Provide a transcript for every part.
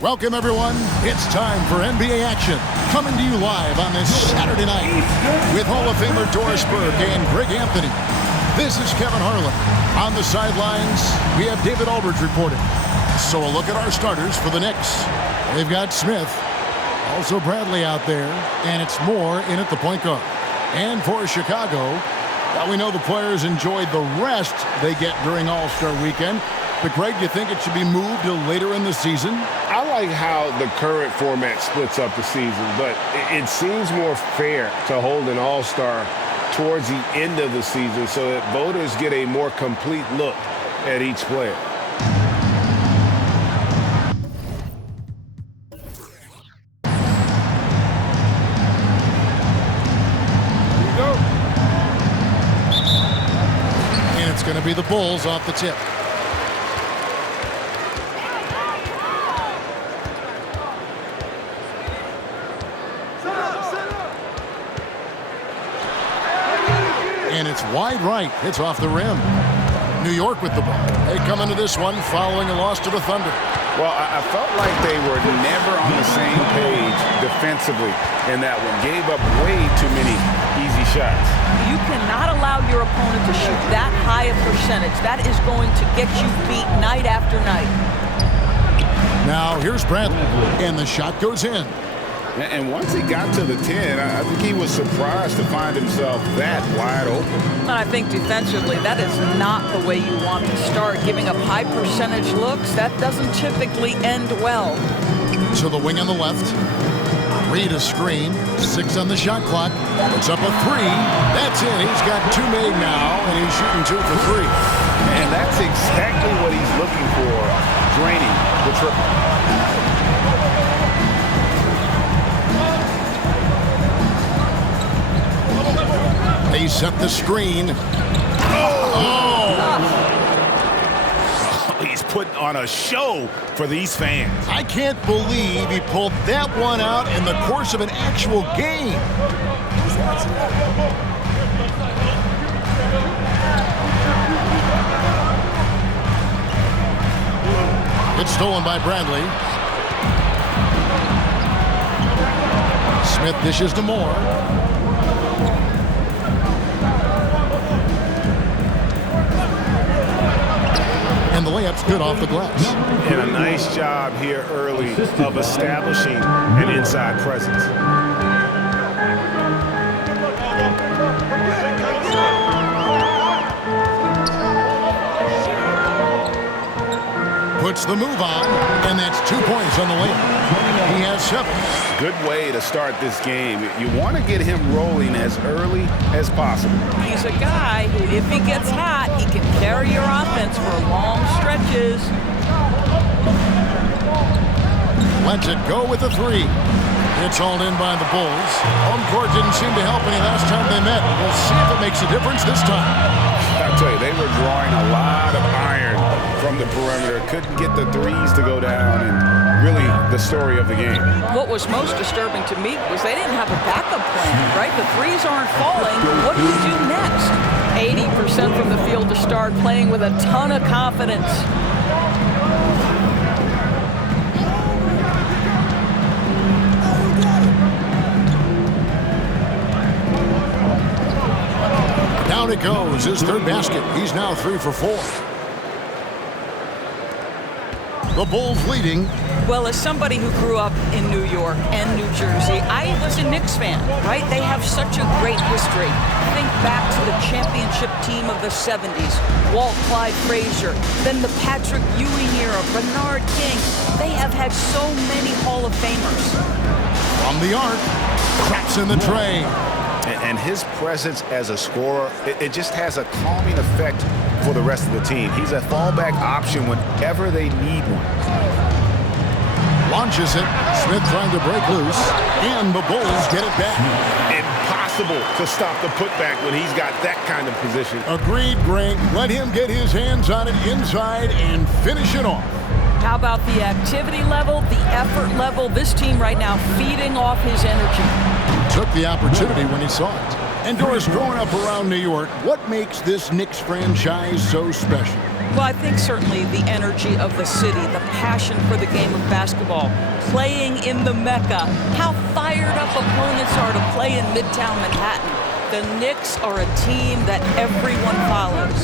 Welcome, everyone. It's time for NBA action. Coming to you live on this Saturday night with Hall of Famer Doris Burke and Greg Anthony. This is Kevin Harlan. On the sidelines, we have David Aldridge reporting. So a look at our starters for the Knicks. They've got Smith, also Bradley out there, and it's Moore in at the point guard. And for Chicago, well, we know the players enjoyed the rest they get during All-Star Weekend. But, Greg, do you think it should be moved to later in the season? I like how the current format splits up the season, but it seems more fair to hold an all-star towards the end of the season so that voters get a more complete look at each player. Here we go. And it's going to be the Bulls off the tip. And it's wide right. It's off the rim. New York with the ball. They come into this one following a loss to the Thunder. Well, I felt like they were never on the same page defensively in that one. Gave up way too many easy shots. You cannot allow your opponent to shoot that high a percentage. That is going to get you beat night after night. Now here's Bradley, and the shot goes in. And once he got to the 10, I think he was surprised to find himself that wide open. And I think defensively, that is not the way you want to start. Giving up high percentage looks, that doesn't typically end well. So the wing on the left. Reed a screen. 6 on the shot clock. Puts up a 3. That's it. He's got 2 made now, and he's shooting 2 for 3. And that's exactly what he's looking for, draining the triple. They set the screen. Oh! He's putting on a show for these fans. I can't believe he pulled that one out in the course of an actual game. It's stolen by Bradley. Smith dishes to Moore. And the layup's good off the glass. And a nice job here early of establishing an inside presence. Puts the move on, and that's 2 points on the layup. He has 7. Good way to start this game. You want to get him rolling as early as possible. He's a guy who, if he gets hot, he can carry your offense for long stretches. Lets it go with the 3. It's hauled in by the Bulls. Home court didn't seem to help any last time they met. We'll see if it makes a difference this time. I'll tell you, they were drawing a lot of iron from the perimeter. Couldn't get the threes to go down, and really the story of the game. What was most disturbing to me was they didn't have a backup plan, right? The threes aren't falling. What do you do next? 80% from the field to start, playing with a ton of confidence. Down it goes, his 3rd basket. He's now 3 for 4. The Bulls leading. Well, as somebody who grew up in New York and New Jersey, I was a Knicks fan, right? They have such a great history. Think back to the championship team of the 70s, Walt Clyde Frazier, then the Patrick Ewing era, Bernard King. They have had so many Hall of Famers. From the arc, cracks in the tray. And his presence as a scorer, it just has a calming effect for the rest of the team. He's a fallback option whenever they need one. Launches it. Smith trying to break loose. And the Bulls get it back. Impossible to stop the putback when he's got that kind of position. Agreed, Greg. Let him get his hands on it inside and finish it off. How about the activity level, the effort level? This team right now feeding off his energy. Took the opportunity when he saw it. And Doris, growing up around New York, what makes this Knicks franchise so special? Well, I think certainly the energy of the city, the passion for the game of basketball, playing in the Mecca, how fired up opponents are to play in Midtown Manhattan. The Knicks are a team that everyone follows.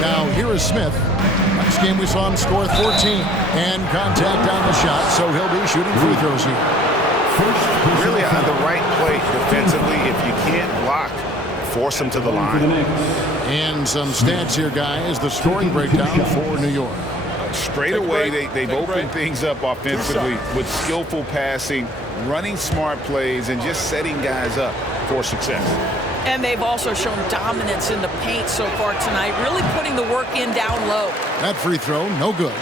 Now, here is Smith. Next game we saw him score 14 and contact on the shot, so he'll be shooting free throws here. Really on the right play defensively. If you can't block, force them to the line. And some stats here, guys. The scoring breakdown for New York. Straight away, they've opened things up offensively with skillful passing, running smart plays, and just setting guys up for success. And they've also shown dominance in the paint so far tonight, really putting the work in down low. That free throw, no good.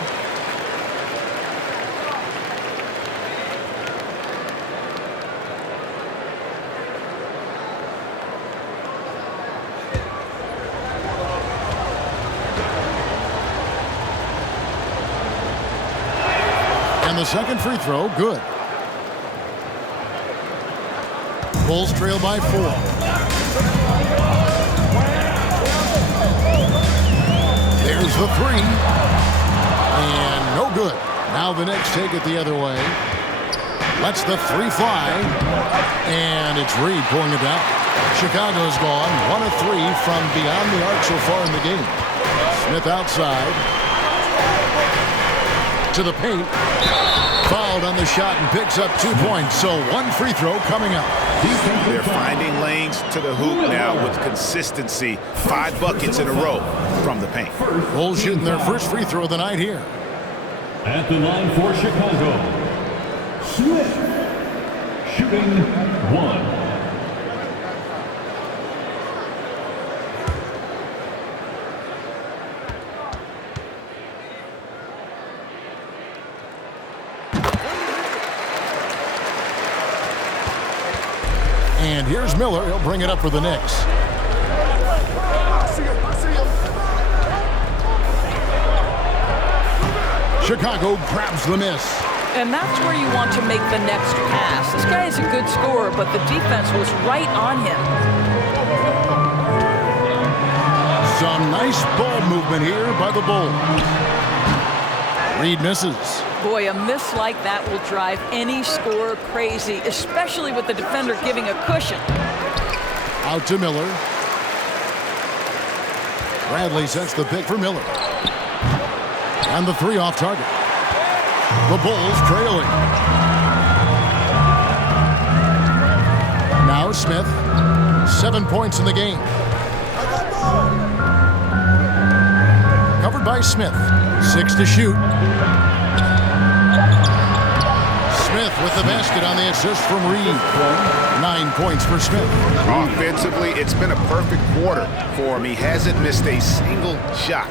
And the second free throw, good. Bulls trail by 4. There's the 3. And no good. Now the Knicks take it the other way. Lets the 3 fly. And it's Reed pulling it down. Chicago's gone 1 of 3 from beyond the arc so far in the game. Smith outside. To the paint. Fouled on the shot and picks up 2 points. So 1 free throw coming up. They're finding lanes to the hoop now with consistency. 5 buckets in a row from the paint. Bulls shooting their first free throw of the night here. At the line for Chicago, Smith, shooting 1. And here's Miller. He'll bring it up for the Knicks. Chicago grabs the miss. And that's where you want to make the next pass. This guy is a good scorer, but the defense was right on him. Some nice ball movement here by the Bulls. Reed misses. Boy, a miss like that will drive any scorer crazy, especially with the defender giving a cushion. Out to Miller. Bradley sets the pick for Miller. And the 3 off target. The Bulls trailing. Now Smith. 7 points in the game. Covered by Smith. 6 to shoot. Smith with the basket on the assist from Reed. 9 points for Smith. Offensively, it's been a perfect quarter for him. He hasn't missed a single shot.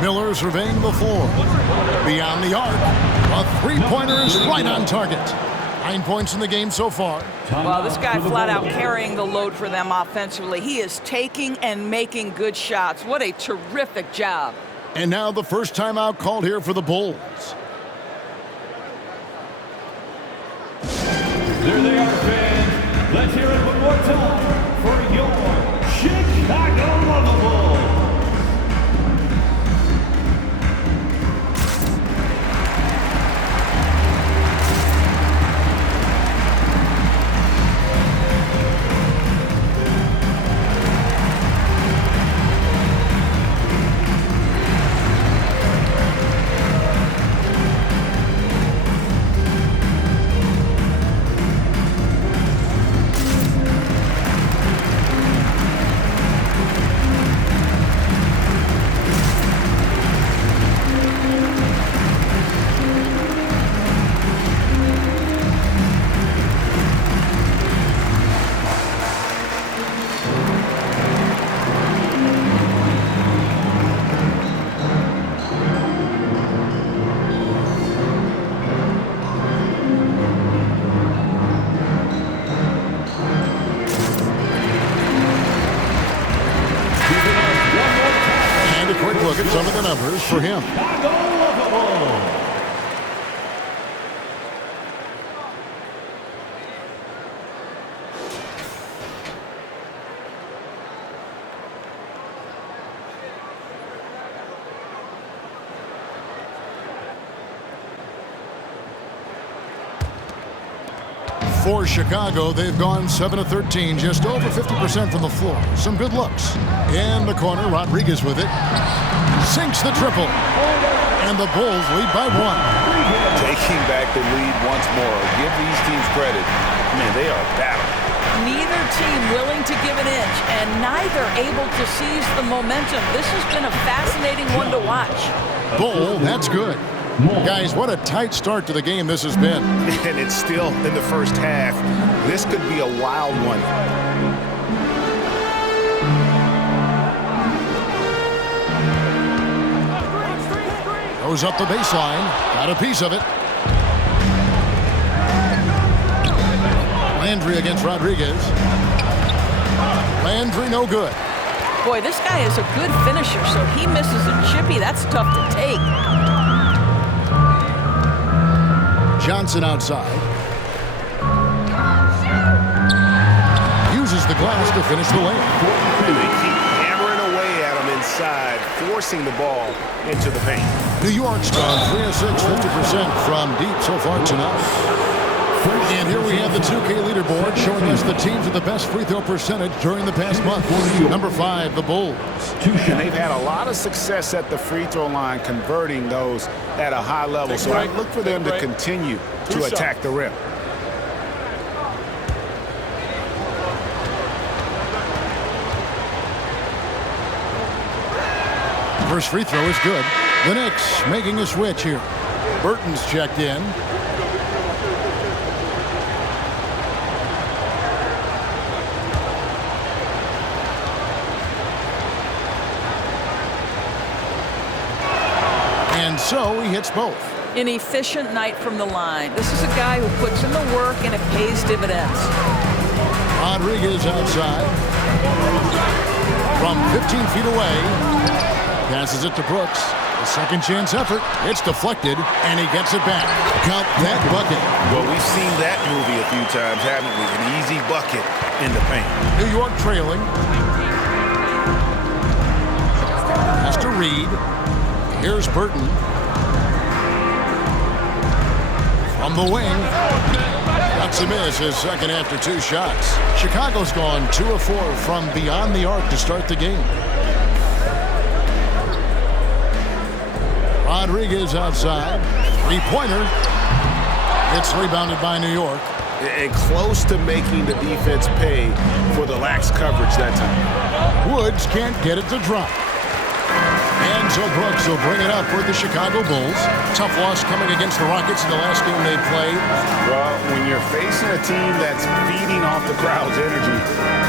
Miller surveying the floor. Beyond the arc. A three-pointer is right on target. 9 points in the game so far. Well, this guy flat out carrying the load for them offensively. He is taking and making good shots. What a terrific job. And now the first timeout called here for the Bulls. There they are, fans. Let's hear it one more time for your Chicago Bulls. Look at some of the numbers for him. For Chicago, they've gone 7 of 13, just over 50% from the floor. Some good looks. In the corner, Rodriguez with it. Sinks the triple. And the Bulls lead by 1. Taking back the lead once more. Give these teams credit. Man, they are battling. Neither team willing to give an inch, and neither able to seize the momentum. This has been a fascinating one to watch. Bull, that's good. Guys, what a tight start to the game this has been. And it's still in the first half. This could be a wild one. Goes up the baseline. Got a piece of it. Landry against Rodriguez. Landry no good. Boy, this guy is a good finisher, so he misses a chippy. That's tough to take. Johnson outside. Uses the glass to finish the layup. And they keep hammering away at him inside, forcing the ball into the paint. New York's gone 3 of 6, 50% from deep so far tonight. And here we have the 2K leaderboard showing us the teams with the best free throw percentage during the past month. Number 5, the Bulls. And they've had a lot of success at the free throw line converting those at a high level. So I look for them to continue to attack the rim. First free throw is good. The Knicks making a switch here. Burton's checked in. And so he hits both. An efficient night from the line. This is a guy who puts in the work and it pays dividends. Rodriguez outside. From 15 feet away. Passes it to Brooks. A second chance effort. It's deflected, and he gets it back. Count that bucket. Well, we've seen that movie a few times, haven't we? An easy bucket in the paint. New York trailing. Has to Reed. Here's Burton. From the wing. That's a miss, his second after 2 shots. Chicago's gone 2 of 4 from beyond the arc to start the game. Rodriguez outside. 3-pointer. It's rebounded by New York. And close to making the defense pay for the lax coverage that time. Woods can't get it to drop. And so Brooks will bring it up for the Chicago Bulls. Tough loss coming against the Rockets in the last game they played. Well, when you're facing a team that's feeding off the crowd's energy,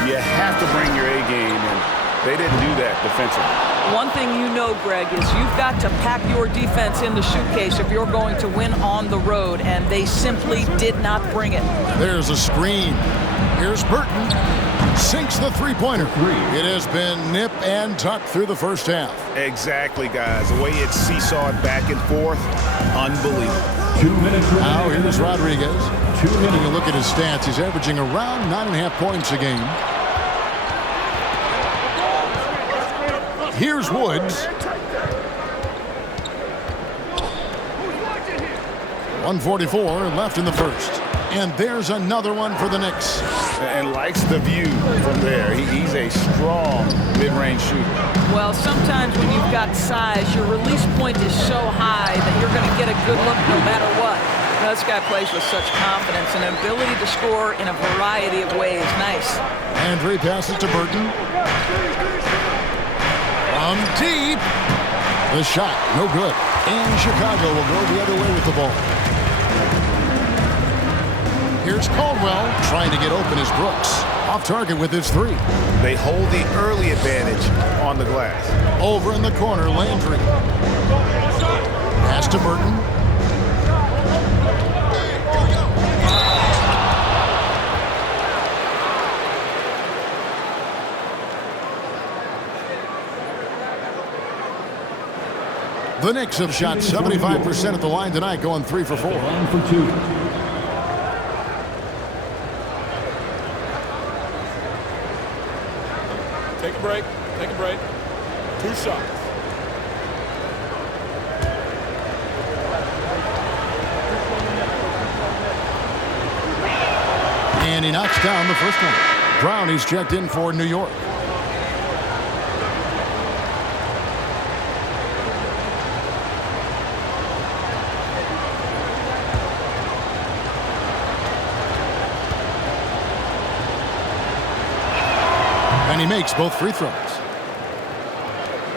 you have to bring your A game, and they didn't do that defensively. One thing you know, Greg, is you've got to pack your defense in the suitcase if you're going to win on the road, and they simply did not bring it. There's a screen. Here's Burton. Sinks the 3-pointer. It has been nip and tuck through the first half. Exactly, guys. The way it's seesawed back and forth, unbelievable. 2 minutes remaining. Now here's Rodriguez. Taking a look at his stats, he's averaging around 9.5 points a game. Here's Woods. 1:44 left in the first. And there's another one for the Knicks. And likes the view from there. He's a strong mid-range shooter. Well, sometimes when you've got size, your release point is so high that you're going to get a good look no matter what. Now, this guy plays with such confidence and an ability to score in a variety of ways. Nice. Landry passes to Burton. From deep. The shot, no good. And Chicago will go the other way with the ball. Here's Caldwell trying to get open as Brooks. Off target with his 3. They hold the early advantage on the glass. Over in the corner, Landry. Pass to Burton. The Knicks have shot 75% at the line tonight, going 3 for 4. 1 for 2. Take a break. Take a break. 2 shots. And he knocks down the first one. Brown is checked in for New York. And he makes both free throws.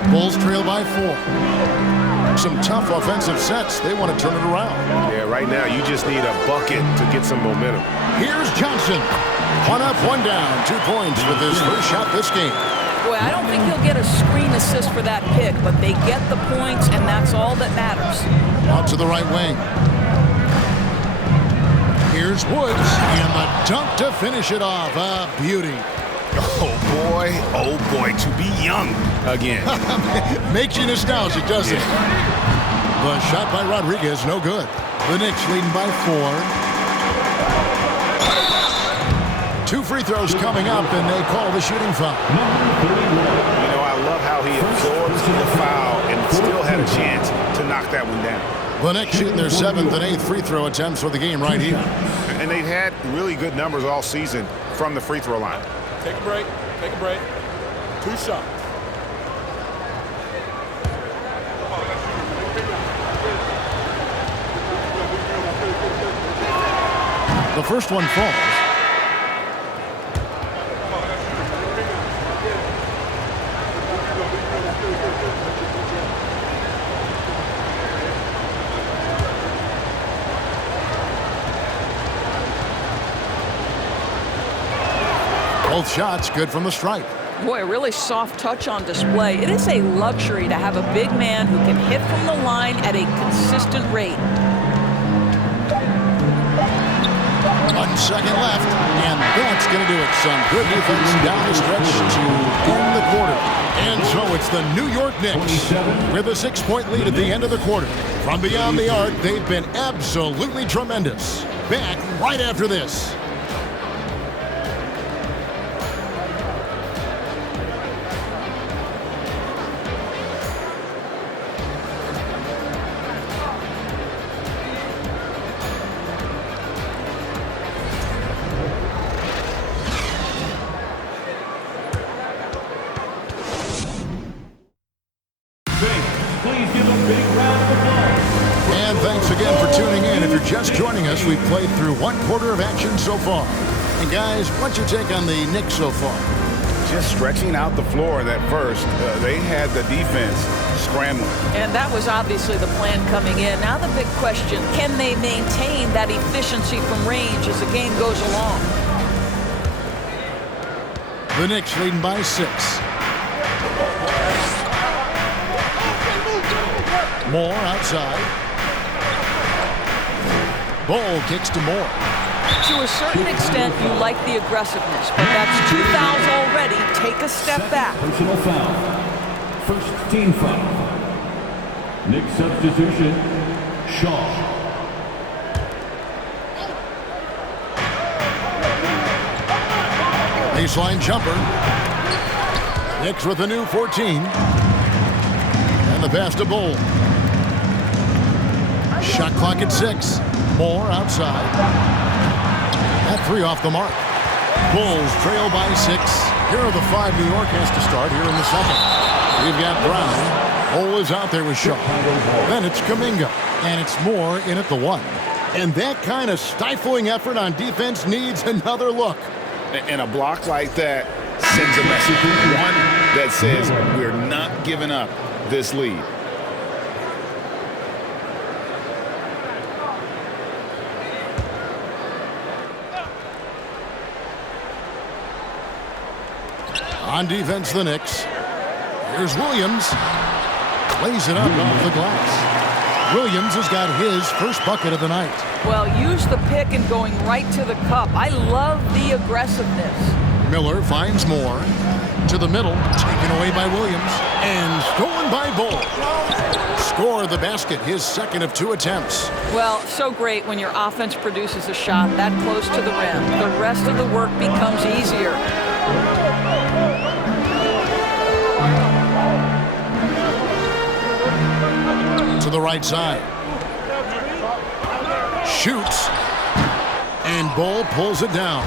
Bulls trail by 4. Some tough offensive sets. They want to turn it around. Yeah, right now you just need a bucket to get some momentum. Here's Johnson. 1 up, 1 down. 2 points with his first shot this game. Boy, I don't think he'll get a screen assist for that pick, but they get the points, and that's all that matters. Out to the right wing. Here's Woods, and the dunk to finish it off. A beauty. Oh boy, to be young again. Makes you nostalgic, doesn't it? The shot by Rodriguez, no good. The Knicks leading by 4. 2 free throws coming up, and they call the shooting foul. You know, I love how he absorbs the foul and still had a chance to knock that one down. The Knicks shooting their 7th and 8th free throw attempts for the game right here. And they've had really good numbers all season from the free throw line. Take a break. Take a break. 2 shots. The first one falls. Both shots good from the stripe. Boy, a really soft touch on display. It is a luxury to have a big man who can hit from the line at a consistent rate. 1 second left, and that's going to do it. Some good defense down the stretch to end the quarter. And so it's the New York Knicks with a 6-point lead at the end of the quarter. From beyond the arc, they've been absolutely tremendous. Back right after this. Please give a big round of applause. And thanks again for tuning in. If you're just joining us, we've played through 1 quarter of action so far. And guys, what's your take on the Knicks so far? Just stretching out the floor in that first. They had the defense scrambling. And that was obviously the plan coming in. Now the big question, can they maintain that efficiency from range as the game goes along? The Knicks leading by 6. Moore outside. Bull kicks to Moore. To a certain extent, you like the aggressiveness, but that's 2 fouls already. Take a step back. Personal foul. First team foul. Knicks substitution, Shaw. Baseline jumper. Knicks with a new 14. And the pass to Bull. Shot clock at 6. Moore outside. That 3 off the mark. Bulls trail by 6. Here are the 5 New York has to start here in the second. We've got Brown. Bull is out there with Shaw. Then it's Kuminga. And it's Moore in at the 1. And that kind of stifling effort on defense needs another look. And a block like that sends a message. One that says we're not giving up this lead. On defense, the Knicks. Here's Williams. Lays it up off the glass. Williams has got his first bucket of the night. Well, use the pick and going right to the cup. I love the aggressiveness. Miller finds Moore. To the middle, taken away by Williams. And stolen by Bull. Score the basket, his second of 2 attempts. Well, so great when your offense produces a shot that close to the rim. The rest of the work becomes easier. To the right side. Shoots. And Bull pulls it down.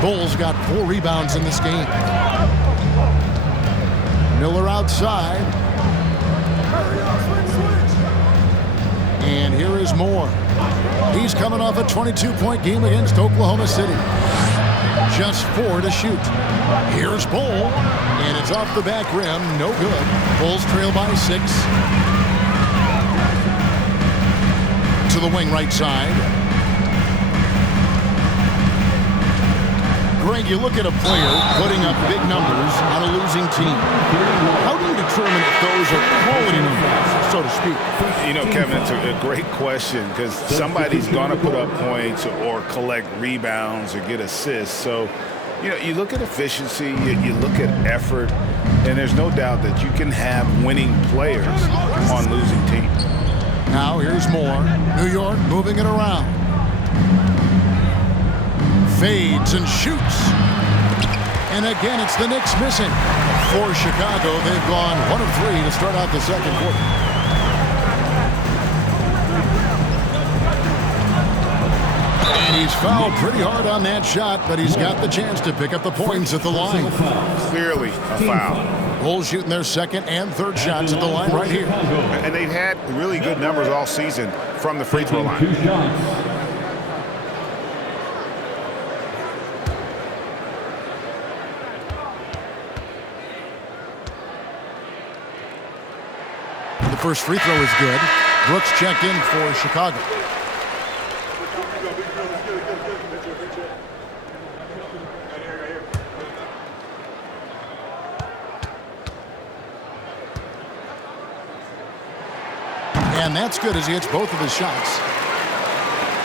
Bull's got 4 rebounds in this game. Miller outside. And here is Moore. He's coming off a 22-point game against Oklahoma City. Just 4 to shoot. Here's Bull. And it's off the back rim. No good. Bulls trail by 6. To the wing right side. Greg, you look at a player putting up big numbers on a losing team. How do you determine if those are quality numbers, so to speak? You know, Kevin, it's a great question because somebody's going to put up points or collect rebounds or get assists. So, you know, you look at efficiency, you look at effort, and there's no doubt that you can have winning players on losing teams. Now here's Moore. New York moving it around. Fades and shoots. And again, it's the Knicks missing. For Chicago, they've gone 1 of 3 to start out the second quarter. And he's fouled pretty hard on that shot, but he's got the chance to pick up the points at the line. Clearly a foul. Bulls shooting their second and third shots at the line right here. And they've had really good numbers all season from the free throw line. The first free throw is good. Brooks checked in for Chicago. And that's good as he hits both of his shots.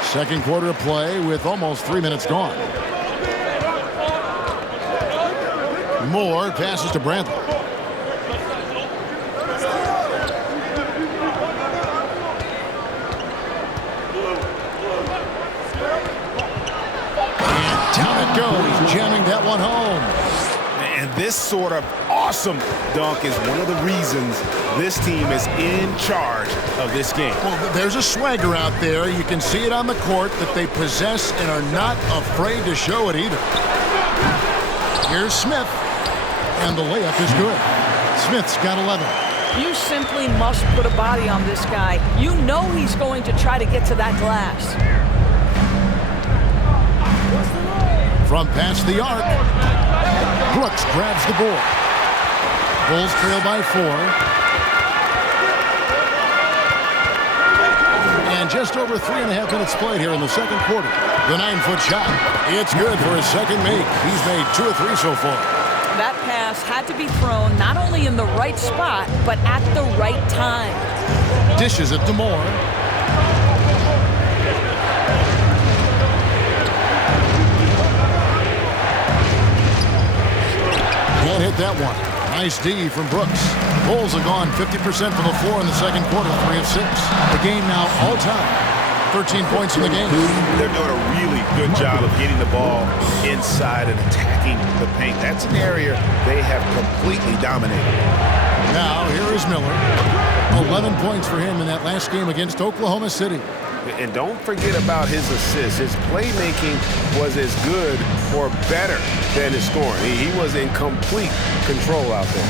Second quarter of play with almost 3 minutes gone. Moore passes to Bradley. Goes, jamming that one home. And this sort of awesome dunk is one of the reasons this team is in charge of this game. Well, there's a swagger out there. You can see it on the court that they possess and are not afraid to show it either. Here's Smith. And the layup is good. Smith's got 11. You simply must put a body on this guy. You know he's going to try to get to that glass. From past the arc, Brooks grabs the board. Bulls trail by 4. And just over 3.5 minutes played here in the second quarter. The 9-foot shot. It's good for his second make. He's made 2 of 3 so far. That pass had to be thrown not only in the right spot, but at the right time. Dishes it to Moore. Can't hit that one. Nice D from Brooks. Bulls have gone 50% from the floor in the second quarter, 3 of 6. The game now all time. 13 points in the game. They're doing a really good job of getting the ball inside and attacking the paint. That's an area they have completely dominated. Now here is Miller. 11 points for him in that last game against Oklahoma City. And don't forget about his assists. His playmaking was as good or better than his scoring. He was in complete control out there.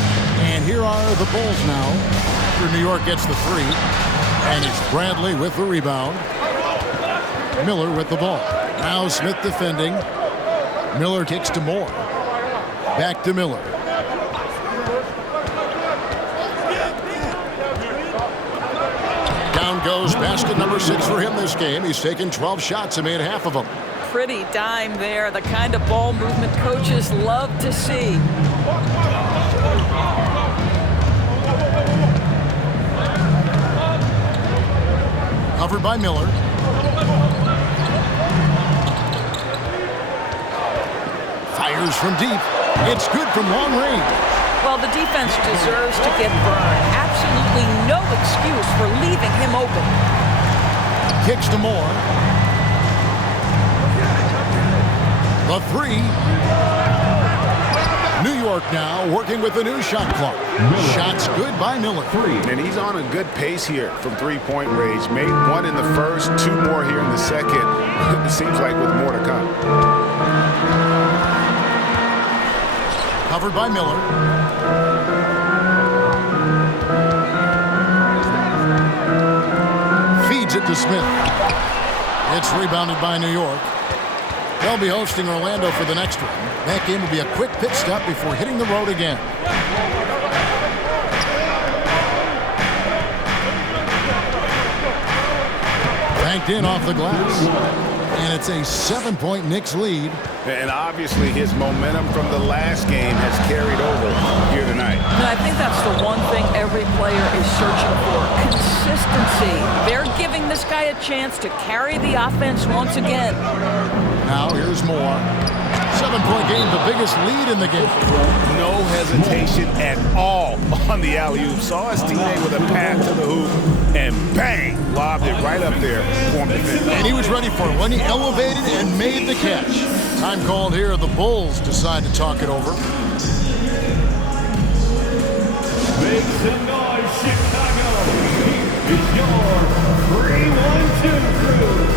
And here are the Bulls now. After New York gets the 3. And it's Bradley with the rebound. Miller with the ball. Now Smith defending. Miller kicks to Moore. Back to Miller. Down goes basket number 6 for him this game. He's taken 12 shots and made half of them. Pretty dime there. The kind of ball movement coaches love to see. Covered by Miller. Fires from deep. It's good from long range. Well, the defense deserves to get burned. Absolutely no excuse for leaving him open. Kicks to Moore. The 3. New York now working with the new shot clock. Shots good by Miller. And he's on a good pace here from three-point range. Made one in the first, two more here in the second. It seems like with more to come. Covered by Miller. Feeds it to Smith. It's rebounded by New York. They'll be hosting Orlando for the next one. That game will be a quick pit stop before hitting the road again. Banked in off the glass. And it's a 7-point Knicks lead. And obviously his momentum from the last game has carried over here tonight. And I think that's the one thing every player is searching for. Consistency. They're giving this guy a chance to carry the offense once again. Now here's more. 7-point game, the biggest lead in the game. No hesitation at all on the alley-oop. Saw his teammate with a pass to the hoop, and bang, lobbed it right up there for him to finish. And he was ready for it when he elevated and made the catch. Time called here. The Bulls decide to talk it over. Make some noise, Chicago. Here is your 3-1-2 crew.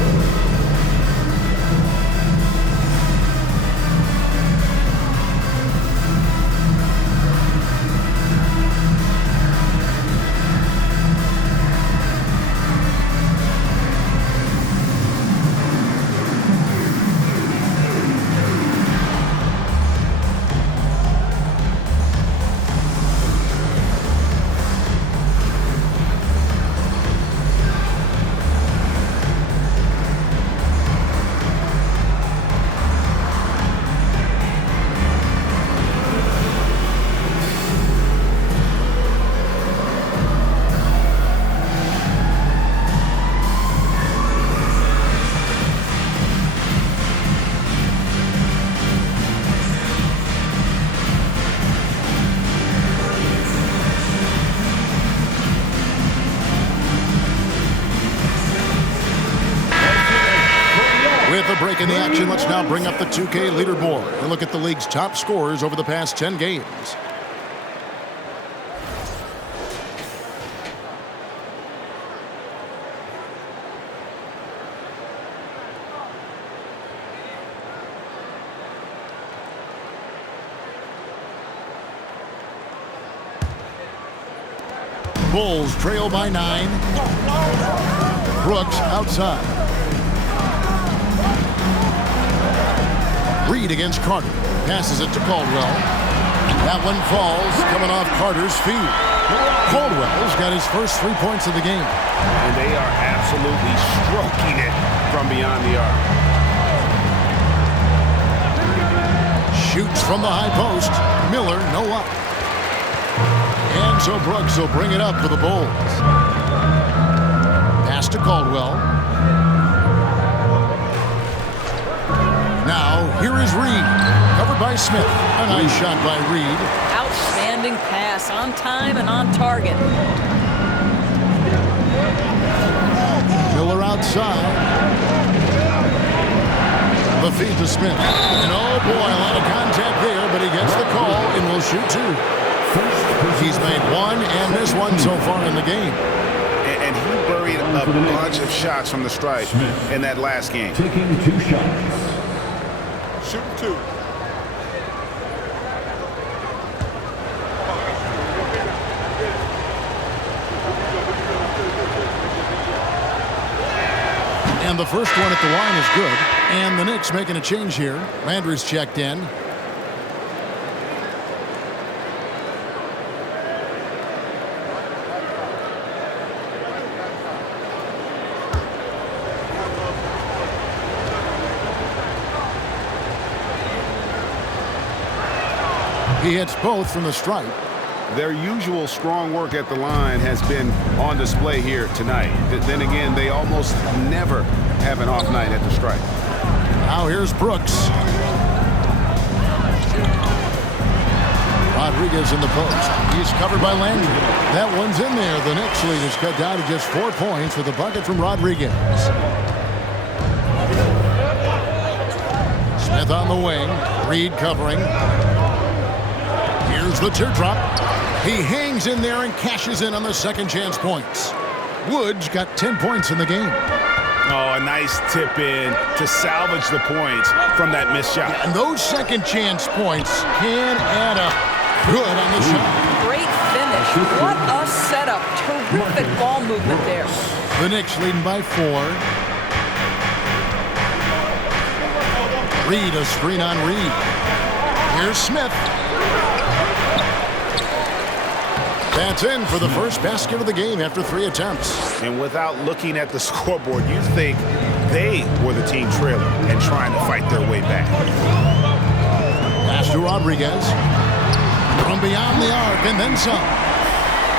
With a break in the action, let's now bring up the 2K leaderboard and look at the league's top scorers over the past 10 games. Bulls trail by 9. Brooks outside. Reed against Carter. Passes it to Caldwell. That one falls, coming off Carter's feet. Caldwell's got his first 3 points of the game. And they are absolutely stroking it from beyond the arc. Shoots from the high post. Miller, no up. And so Brooks will bring it up for the Bulls. Pass to Caldwell. Now, here is Reed. Covered by Smith. A nice shot by Reed. Outstanding pass, on time and on target. Miller outside. The feed to Smith. And oh boy, a lot of contact there, but he gets the call and will shoot two. He's made one and this one so far in the game. And he buried a bunch of shots from the stripe in that last game. Taking 2 shots. Shooting 2. And the first one at the line is good. And the Knicks making a change here. Landry's checked in. He hits both from the stripe. Their usual strong work at the line has been on display here tonight. Then again, they almost never have an off night at the stripe. Now here's Brooks. Rodriguez in the post. He's covered by Landry. That one's in there. The Knicks lead is cut down to just 4 points with a bucket from Rodriguez. Smith on the wing. Reed covering. Here's the teardrop. He hangs in there and cashes in on the second chance points. Woods got 10 points in the game. Oh, a nice tip in to salvage the points from that missed shot. And those second chance points can add up. Good on the shot. Great finish. What a setup. Terrific ball movement there. The Knicks leading by 4. Reed, a screen on Reed. Here's Smith. That's in for the first basket of the game after 3 attempts. And without looking at the scoreboard, you think they were the team trailing and trying to fight their way back. Pass to Rodriguez. From beyond the arc and then some.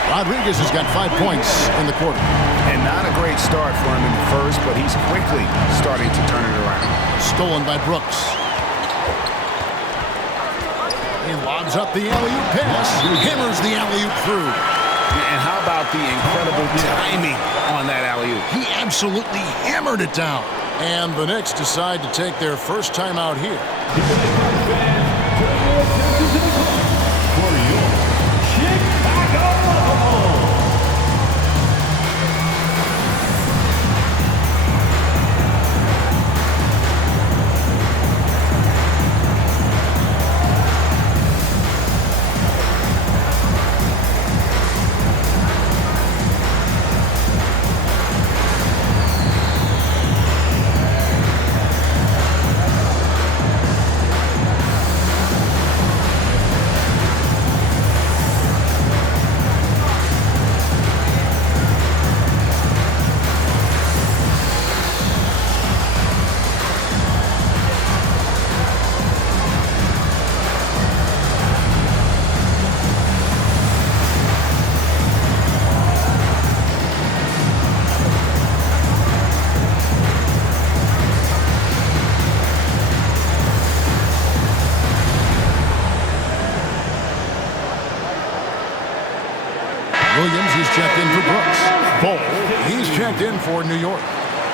Rodriguez has got 5 points in the quarter. And not a great start for him in the first, but he's quickly starting to turn it around. Stolen by Brooks. He lobs up the alley-oop pass. Hammers the alley-oop through. And how about the incredible timing on that alley-oop? He absolutely hammered it down. And the Knicks decide to take their first time out here. Williams, he's checked in for Brooks. Bull, he's checked in for New York.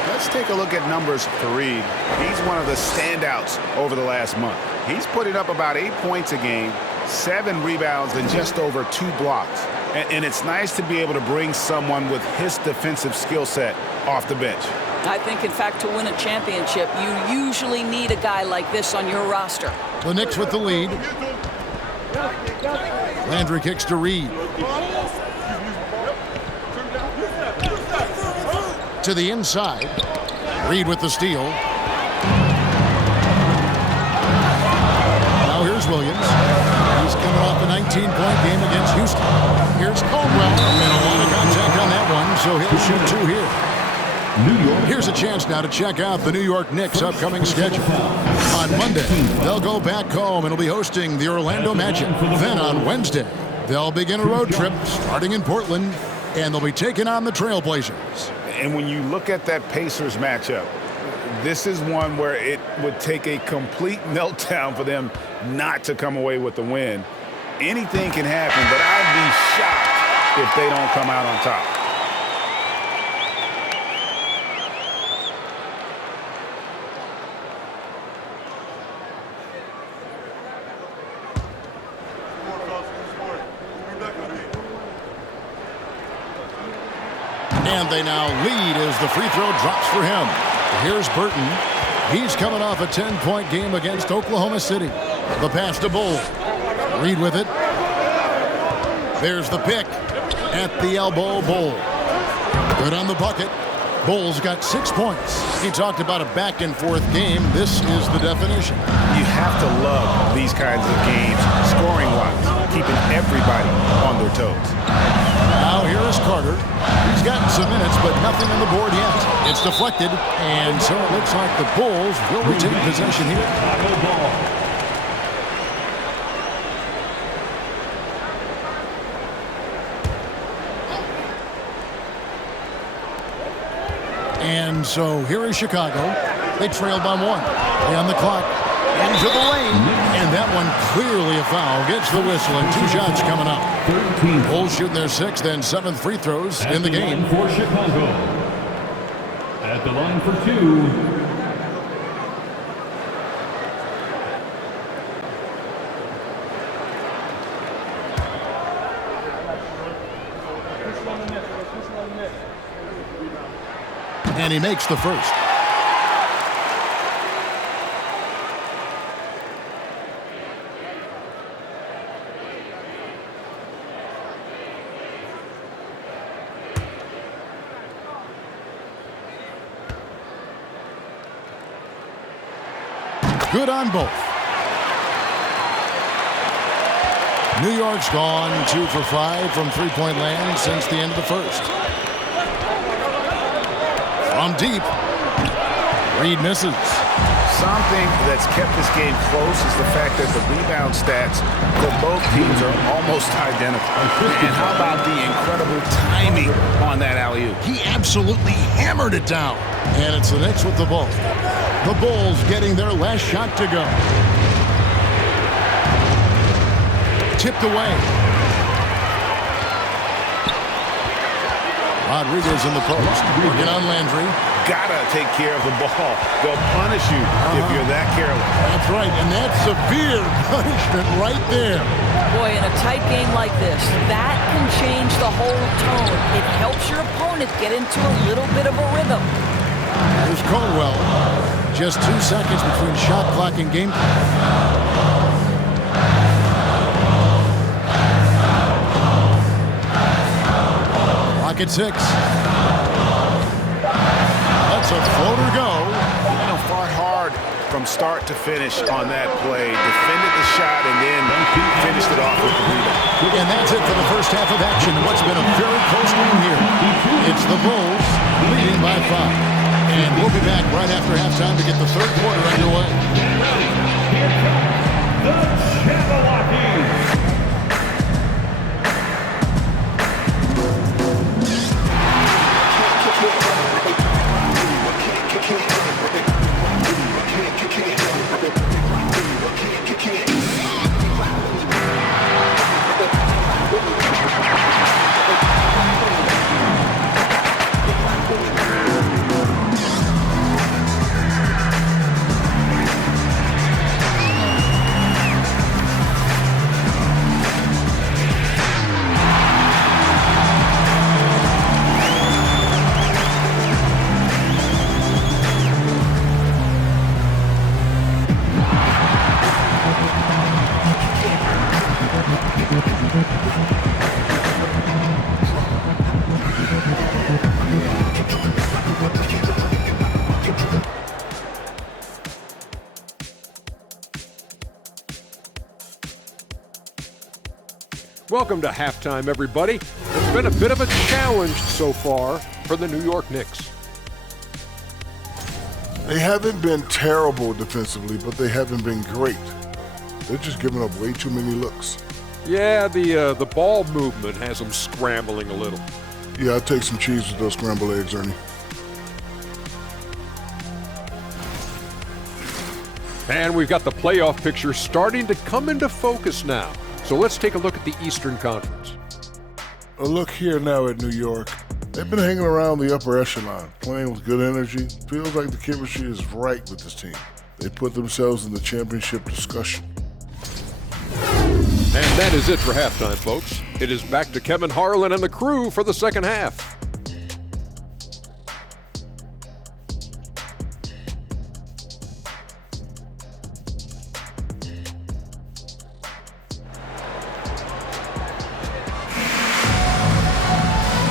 Let's take a look at numbers for Reed. He's one of the standouts over the last month. He's putting up about 8 points a game, 7 rebounds, and just over 2 blocks. And it's nice to be able to bring someone with his defensive skill set off the bench. I think, in fact, to win a championship, you usually need a guy like this on your roster. The Knicks with the lead. Landry kicks to Reed. To the inside. Reed with the steal. Now here's Williams. He's coming off a 19-point game against Houston. Here's Caldwell. And a lot of contact on that one, so he'll shoot 2 here. Here's a chance now to check out the New York Knicks' upcoming schedule. On Monday, they'll go back home and will be hosting the Orlando Magic. Then on Wednesday, they'll begin a road trip starting in Portland, and they'll be taking on the Trailblazers. And when you look at that Pacers matchup, this is one where it would take a complete meltdown for them not to come away with the win. Anything can happen, but I'd be shocked if they don't come out on top. And they now lead as the free throw drops for him. Here's Burton. He's coming off a 10-point game against Oklahoma City. The pass to Bull. Reed with it. There's the pick. At the elbow, Bull. Good on the bucket. Bull's got 6 points. He talked about a back-and-forth game. This is the definition. You have to love these kinds of games, scoring-wise, keeping everybody on their toes. Now here is Carter. He's gotten some minutes, but nothing on the board yet. It's deflected, and so it looks like the Bulls will retain possession here. And so here is Chicago. They trailed by 1. And the clock into the lane. And that one clearly a foul. Gets the whistle and 2 shots coming up. Bulls shooting their 6th and 7th free throws in the game. For Chicago. At the line for 2. And he makes the first. Good on both. New York's gone 2 for 5 from three-point land since the end of the first. From deep, Reed misses. Something that's kept this game close is the fact that the rebound stats for both teams are almost identical. And how about the incredible timing on that alley-oop? He absolutely hammered it down. And it's the Knicks with the ball. The Bulls getting their last shot to go. Tipped away. Rodriguez in the post. Working on Landry. Gotta take care of the ball. They'll punish you if you're that careless. That's right, and that's severe punishment right there. Boy, in a tight game like this, that can change the whole tone. It helps your opponent get into a little bit of a rhythm. Here's Caldwell. Just 2 seconds between shot clock and game clock. At 6. Let's a floater go. You know, fought hard from start to finish on that play. Defended the shot and then finished it off with the rebound. And that's it for the first half of action. What's been a very close game here. It's the Bulls leading by 5. And we'll be back right after halftime to get the third quarter underway. Here comes the Jabberwockies. Welcome to halftime, everybody. It's been a bit of a challenge so far for the New York Knicks. They haven't been terrible defensively, but they haven't been great. They're just giving up way too many looks. Yeah, the ball movement has them scrambling a little. Yeah, I'd take some cheese with those scrambled eggs, Ernie. And we've got the playoff picture starting to come into focus now. So let's take a look at the Eastern Conference. A look here now at New York. They've been hanging around the upper echelon, playing with good energy. Feels like the chemistry is right with this team. They put themselves in the championship discussion. And that is it for halftime, folks. It is back to Kevin Harlan and the crew for the second half.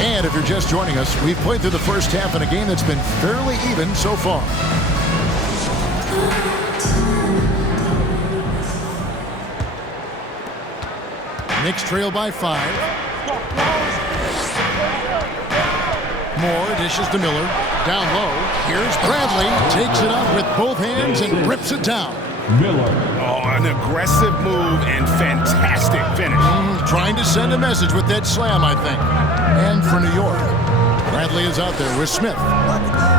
And if you're just joining us, we've played through the first half in a game that's been fairly even so far. Knicks trail by 5. Moore dishes to Miller. Down low. Here's Bradley. Takes it up with both hands and rips it down. Miller. Oh, an aggressive move and fantastic finish. Trying to send a message with that slam, I think. And for New York, Bradley is out there with Smith.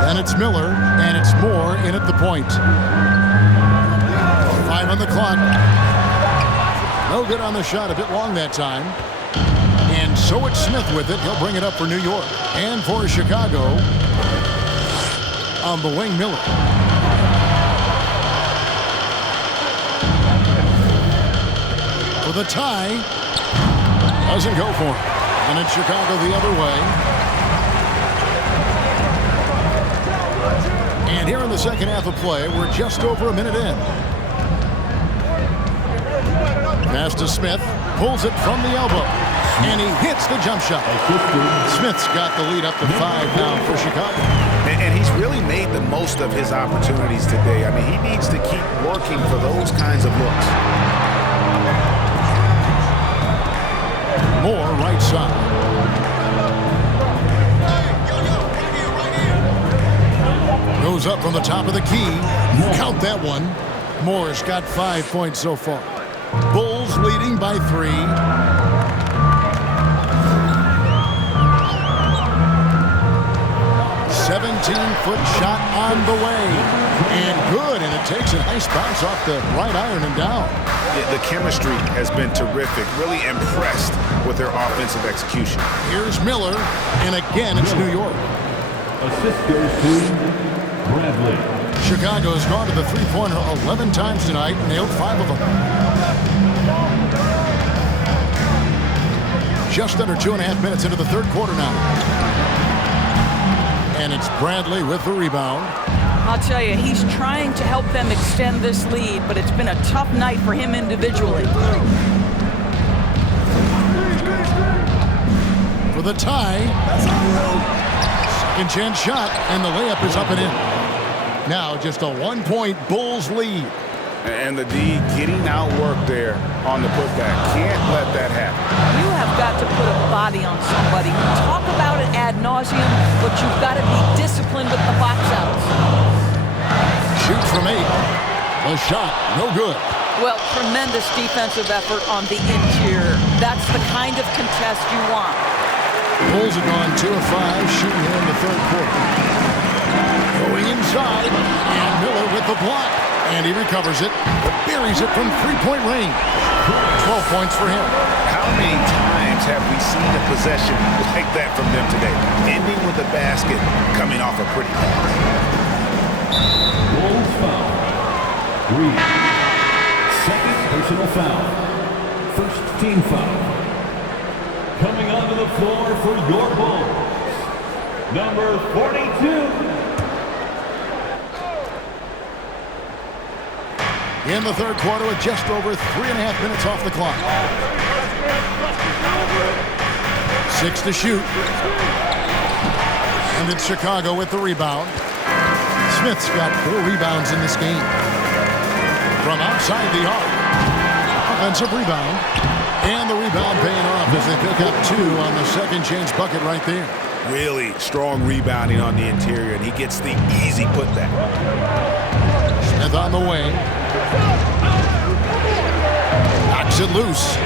Then it's Miller, and it's Moore in at the point. 5 on the clock. No good on the shot, a bit long that time. And so it's Smith with it. He'll bring it up for New York. And for Chicago, on the wing, Miller. For the tie, doesn't go for it. And it's Chicago the other way. And here in the second half of play, we're just over a minute in. Pass to Smith, pulls it from the elbow, and he hits the jump shot. Smith's got the lead up to 5 now for Chicago. And he's really made the most of his opportunities today. I mean, he needs to keep working for those kinds of looks. Moore right side. Goes up from the top of the key. Count that one. Moore's got 5 points so far. Bulls leading by 3. 17-foot shot on the way. And good, and it takes a nice bounce off the right iron and down. The chemistry has been terrific. Really impressed with their offensive execution. Here's Miller, and again it's New York. Assist goes to Bradley. Chicago's gone to the three-pointer 11 times tonight, nailed 5 of them. Just under 2.5 minutes into the third quarter now. And it's Bradley with the rebound. I'll tell you, he's trying to help them extend this lead, but it's been a tough night for him individually. For the tie. Second chance shot, and the layup is up and in. Now just a 1-point Bulls lead. And the D getting outworked there on the putback. Can't let that happen. You have got to put a body on somebody. Talk about it ad nauseum, but you've got to be disciplined with the box outs. Shoot from 8. The shot, no good. Well, tremendous defensive effort on the interior. That's the kind of contest you want. Bulls have gone 2 of 5 shooting here in the third quarter. Going inside, and Miller with the block. And he recovers it, but buries it from 3-point range. 12 points for him. How many times have we seen a possession like that from them today? Ending with the basket, coming off a pretty pass. Bulls foul. 3. Second personal foul. First team foul. Coming onto the floor for your Bulls. Number 42. In the third quarter with just over 3.5 minutes off the clock. 6 to shoot. And it's Chicago with the rebound. Smith's got 4 rebounds in this game. From outside the arc. Offensive rebound. And the rebound paying off as they pick up 2 on the second chance bucket right there. Really strong rebounding on the interior, and he gets the easy putback. Smith on the wing. Knocks it loose.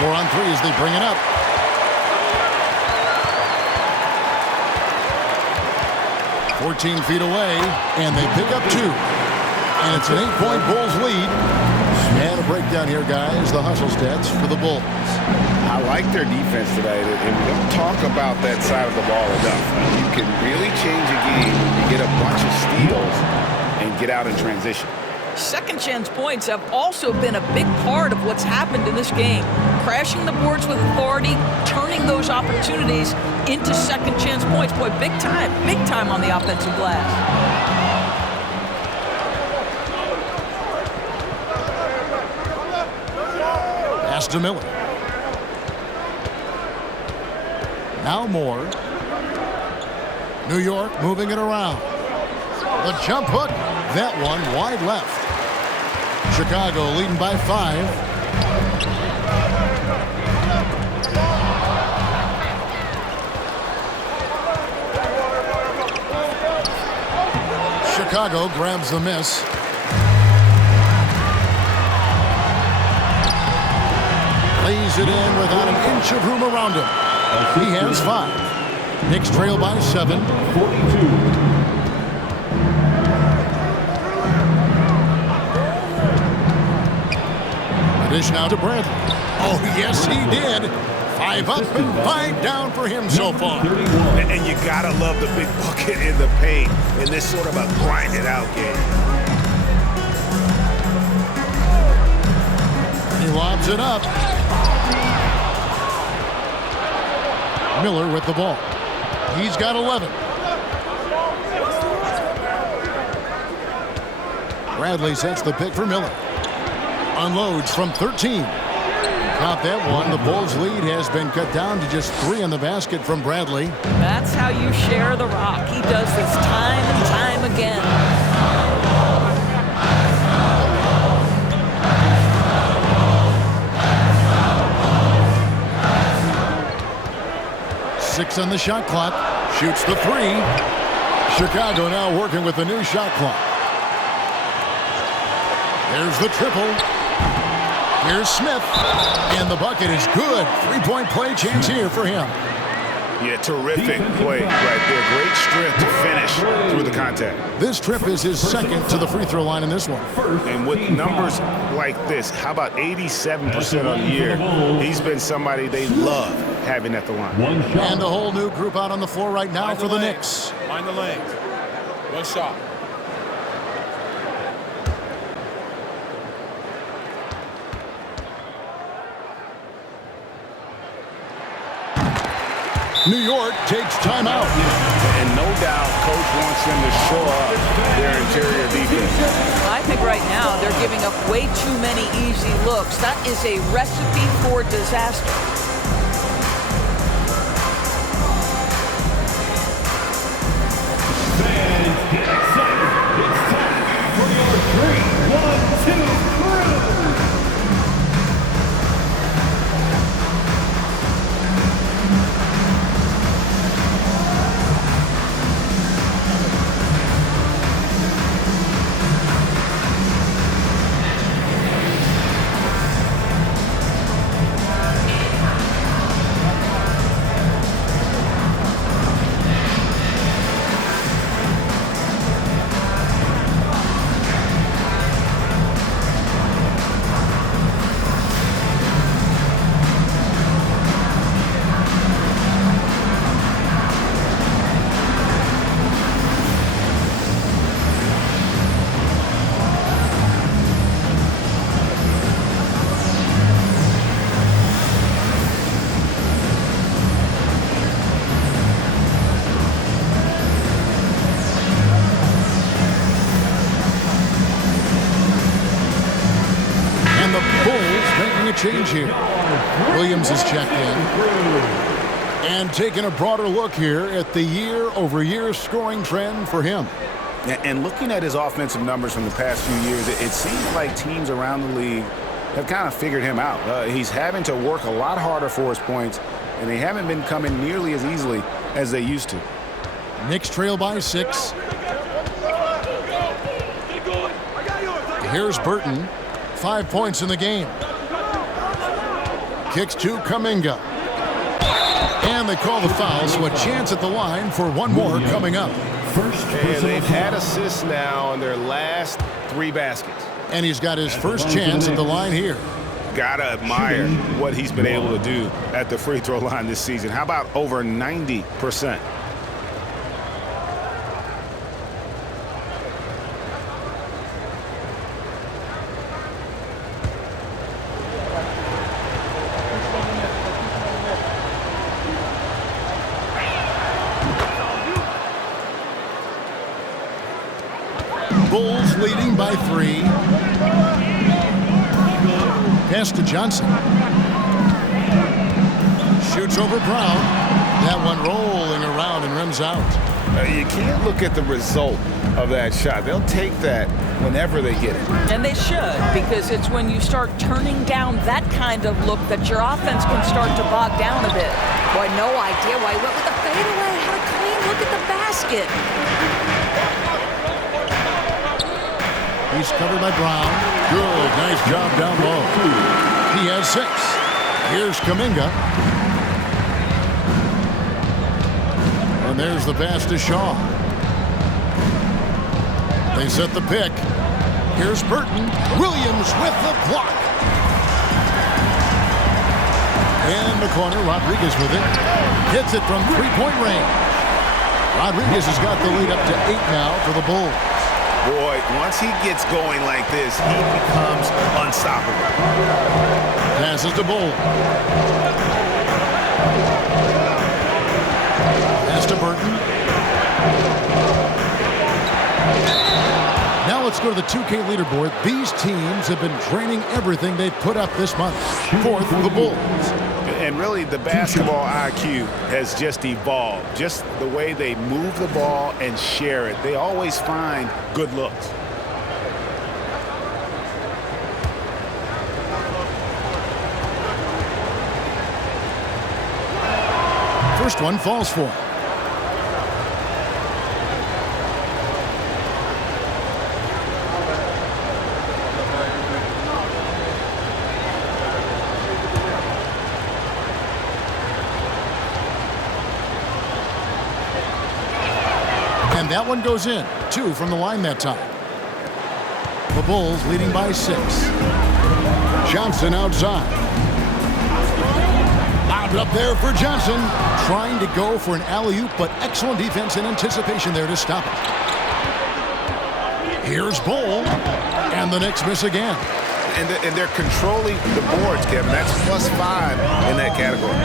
4 on 3 as they bring it up. "14 feet away, and they pick up 2. And it's an 8-point Bulls lead. And a breakdown here, guys. The hustle stats for the Bulls. I like their defense today, and we don't talk about that side of the ball enough. You can really change a game when you get a bunch of steals and get out in transition. Second chance points have also been a big part of what's happened in this game. Crashing the boards with authority, turning those opportunities into second chance points. Boy, big time on the offensive glass. Pass to Miller. Now Moore. New York moving it around. The jump hook. That one wide left. Chicago leading by 5. Chicago grabs the miss. Lays it in without an inch of room around him. He has 5. Knicks trail by 7. 42. Dish now to Bradley. Oh, yes, he did. 5 up and 5 down for him so far. And you gotta love the big bucket in the paint in this sort of a grinded out game. He lobs it up. Miller with the ball. He's got 11. Bradley sets the pick for Miller. Unloads from 13. Count that one. The Bulls' lead has been cut down to just 3 in the basket from Bradley. That's how you share the rock. He does this time and time again. 6 on the shot clock. Shoots the 3. Chicago now working with the new shot clock. There's the triple. Here's Smith. And the bucket is good. 3-point play chance here for him. Yeah, terrific play right there. Great strength to finish through the contact. This trip is his second to the free throw line in this one. And with numbers like this, how about 87% on the year? He's been somebody they love having at the line. And a whole new group out on the floor right now for the Knicks. Mind the lane. One shot. New York takes timeout. And no doubt, coach wants them to show up their interior defense. I think right now they're giving up way too many easy looks. That is a recipe for disaster. Fans get excited. It's time for your 3-1-2 crew. Change here. Williams is checked in. And taking a broader look here at the year-over-year scoring trend for him. And looking at his offensive numbers from the past few years, it seems like teams around the league have kind of figured him out. He's having to work a lot harder for his points, and they haven't been coming nearly as easily as they used to. Knicks trail by 6. Here's Burton. 5 points in the game. Kicks to Kuminga. And they call the foul, so a chance at the line for one more coming up. And they've had assists now on their last 3 baskets. And he's got his first chance at the line here. Gotta admire what he's been able to do at the free throw line this season. How about over 90%? Bulls leading by 3. Pass to Johnson. Shoots over Brown. That one rolling around and rims out. You can't look at the result of that shot. They'll take that whenever they get it. And they should, because it's when you start turning down that kind of look that your offense can start to bog down a bit. Boy, no idea why he went with the fadeaway. Had a clean look at the basket. He's covered by Brown. Good, nice job down low. He has 6. Here's Kuminga. And there's the pass to Shaw. They set the pick. Here's Burton. Williams with the block. In the corner, Rodriguez with it. Hits it from 3-point range. Rodriguez has got the lead up to 8 now for the Bulls. Boy, once he gets going like this, he becomes unstoppable. Passes to Bull. Pass to Burton. Now let's go to the 2K leaderboard, these teams have been draining everything they've put up this month. Fourth, the Bulls. And really, the basketball IQ has just evolved. Just the way they move the ball and share it. They always find good looks. First one falls for him. And that one goes in. 2 from the line that time. The Bulls leading by 6. Johnson outside. Lobbed up there for Johnson. Trying to go for an alley-oop, but excellent defense and anticipation there to stop it. Here's Bull. And the Knicks miss again. And they're controlling the boards, Kevin. That's +5 in that category.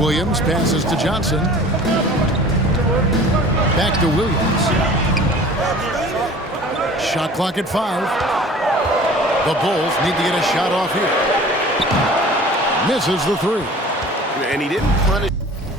Williams passes to Johnson. Back to Williams. Shot clock at 5. The Bulls need to get a shot off here. Misses the 3. And he didn't punish.